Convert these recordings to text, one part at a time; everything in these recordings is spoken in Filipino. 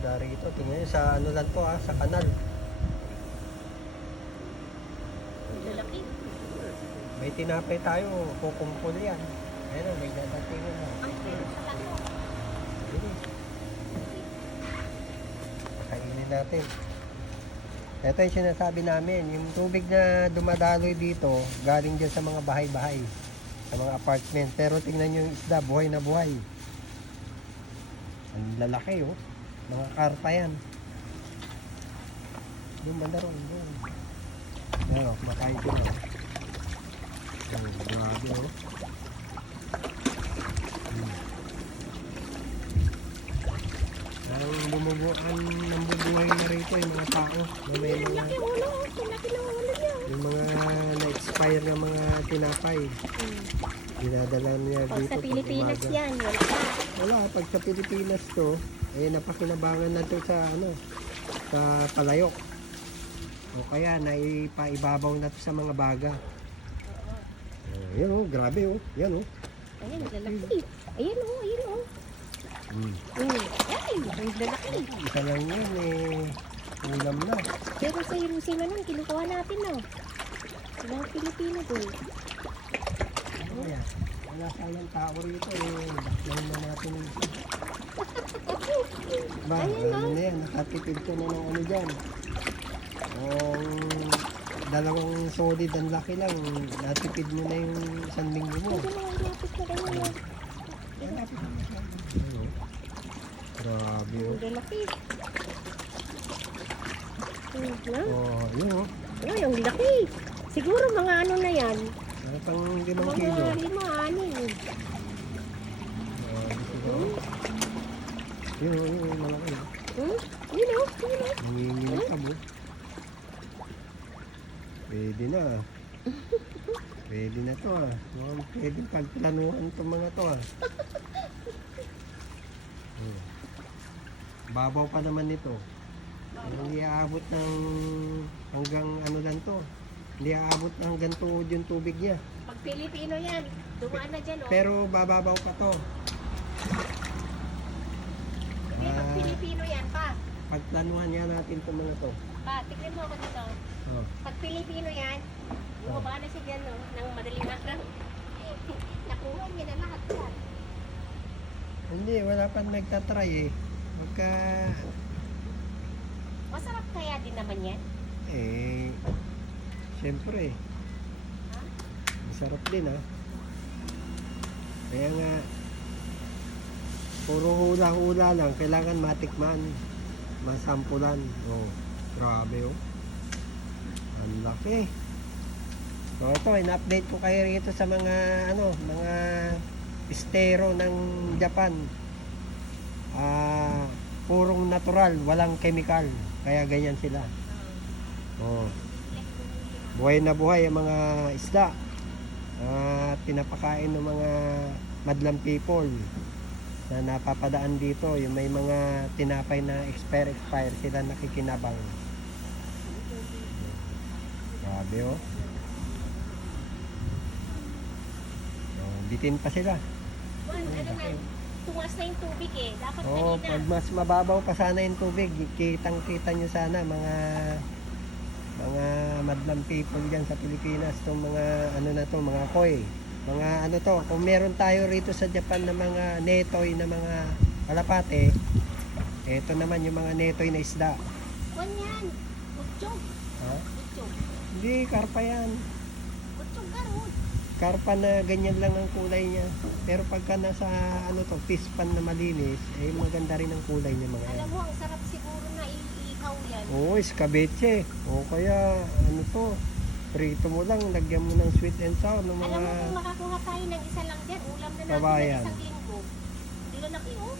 Dari ito, tingnan nyo sa ano lang to sa kanal. Lalaki. May tinapay tayo, kukumpul yan. Ayun o, may dadatingin na. Ay, pero pala to. Ayun. Pakainin natin. Ito yung sinasabi namin, yung tubig na dumadaloy dito, galing dyan sa mga bahay-bahay, sa mga apartment. Pero tingnan nyo yung isda, buhay na buhay. Ang lalaki oh. Mga karpa yan. Doon banda ron, doon. Ayan o, kumakain sila. Grabe oh. Ang nambubuhay na rito yung mga tao. May Ang mga, laki ulo. Ang laki ng ulo niya. yung mga na-expire na mga tinapay. Dinadala niya Pag dito sa Pilipinas umaga. yan, wala pa. Wala, pag sa Pilipinas to, napakinabangan na to sa sa palayok. O kaya naipaibabaw na to sa mga baga. Yan oh, grabe oh. Yan oh. Ayan, lalaki. Ayan o, ayan o. Ay, ang lalaki. Isa lang yan ulam na. Pero sa Hiroshima nun, kinukuha natin na. Sa mga Pilipino doon. Kaya, wala sanang tao rito baklan na natin yung isa. Ba, ano na yan, nakatipid ko na ng ano dyan. Dalawang solid ang laki lang, natipid mo na yung isang linggo mo. Ito na, lapit na kayo. Ano? Grabe oh. Ang lalaki. Na? Oh, yun oh. Ay, ang laki. Siguro mga ano na yan. Ano pang 5 kilo? Mga 5, 6. Yun, malaki. Yun o, yun o. Nangingitab oh. Pwede na. Pwede na to Mukhang pwede pagplanuhan itong mga to Babaw pa naman nito. Hindi aabot ng hanggang ano lang to. Hindi aabot ng hanggang tuhod yung tubig niya. Pag Pilipino yan, dumaan na dyan o. Pero bababaw pa to. Hindi, pag Pilipino yan pa. Pagplanuhan niya natin itong mga to. Pa, tignan mo ako dito. Oh. Pag Pilipino yan, bumaba na siya dyan, no? Nang madaling araw. Nakuha niya na lahat yan. Hindi, wala pa nagtatry Pagka, Masarap kaya din naman yan. siyempre, Ha? masarap din Kaya nga, puro hula-hula lang, kailangan matikman, masampulan. Oh, grabe oh. Ang laki. So ito, in-update ko kayo rito sa mga mga estero ng Japan. Purong natural, walang chemical. Kaya ganyan sila. Oh. Buhay na buhay ang mga isda. Pinapakain ng mga madlang people na napapadaan dito. Yung may mga tinapay na expire sila nakikinabang. Grabe oh. Bitin pa sila. Ano na, tumas na yung tubig eh. Dapat Oh, kanina. pag mas mababaw pa sana yung tubig, kitang-kita nyo sana mga madlang people dyan sa Pilipinas, itong mga na to, mga koi, mga to, kung meron tayo rito sa Japan na mga netoy na mga kalapate, eto naman yung mga netoy na isda. Kwan yan. Kutsog. Ha? Kutsog. Hindi, karpa yan. Kutsog garod. Karpa na ganyan lang ang kulay niya. Pero pagka nasa fish pan na malinis, maganda rin ang kulay niya mga yan. Alam mo, ang sarap siguro na iihaw yan. Oo, escabeche. O kaya, prito mo lang, lagyan mo ng sweet and sour ng Alam mga mo kung makakuha tayo ng isa lang dyan, ulam na natin kabayan. ng isang linggo. Hindi lalaki oh.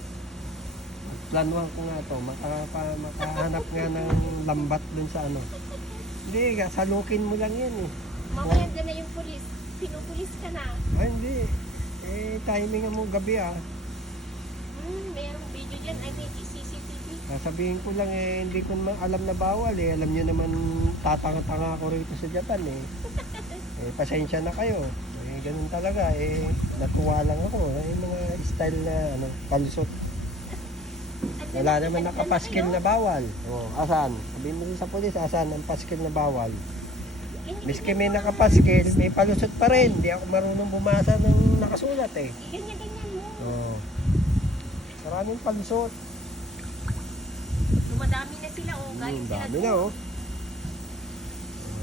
Planuhan ko nga to, makahanap nga ng lambat dun sa Hindi, salukin mo lang yan Mamaya dyan na yung pulis. Pinupulis ka na. Ay, hindi. Timing mo gabi Mayroong video dyan. I mean, CCTV. Sasabihin ko lang hindi ko naman alam na bawal Alam nyo naman tatanga-tanga ako rito sa Japan pasensya na kayo. Ganun talaga natuwa lang ako. Mga style na palusot. Ano Wala naman nakapaskil na bawal. Oh, asan? Sabihin mo din sa pulis, asan ang paskil na bawal? Miski may nakapaskil, may palusot pa rin. Hindi ako marunong bumasa ng nakasulat eh. Ganyan mo. Oh. Maraming palusot. Dumadami na sila, oh. Galing sila Dami na oh.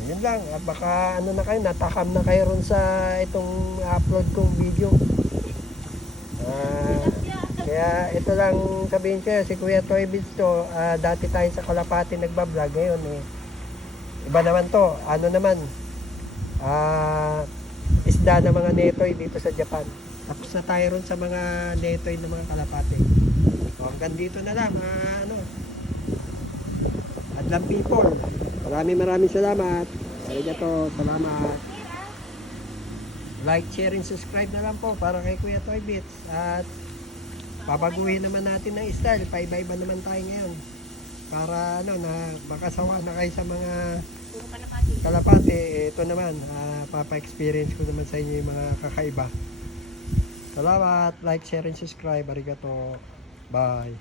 Yun lang. At baka ano na kayo, natakam na kayo ron sa itong upload kong video. Kaya ito lang sabihin ko, si Kuya Toy Beats to, dati tayo sa Kalapati nagbablog ngayon eh. Iba naman to, ano naman, isda ng mga netoy dito sa Japan. Tapos na tayo ron sa mga netoy ng mga Kalapati. So, hanggang dito na lang, ano, Adlam people. Maraming salamat. Arigato, salamat. Like, share, and subscribe na lang po para kay Kuya Toy Beats. At babaguhin naman natin ng style. Paiba-iba naman tayo ngayon. Para ano, na makasawa na kayo sa mga Puro kalapati. Kalapati. Ito naman, papa-experience ko naman sa inyo yung mga kakaiba. Salamat. Like, share, and subscribe. Arigato. Bye.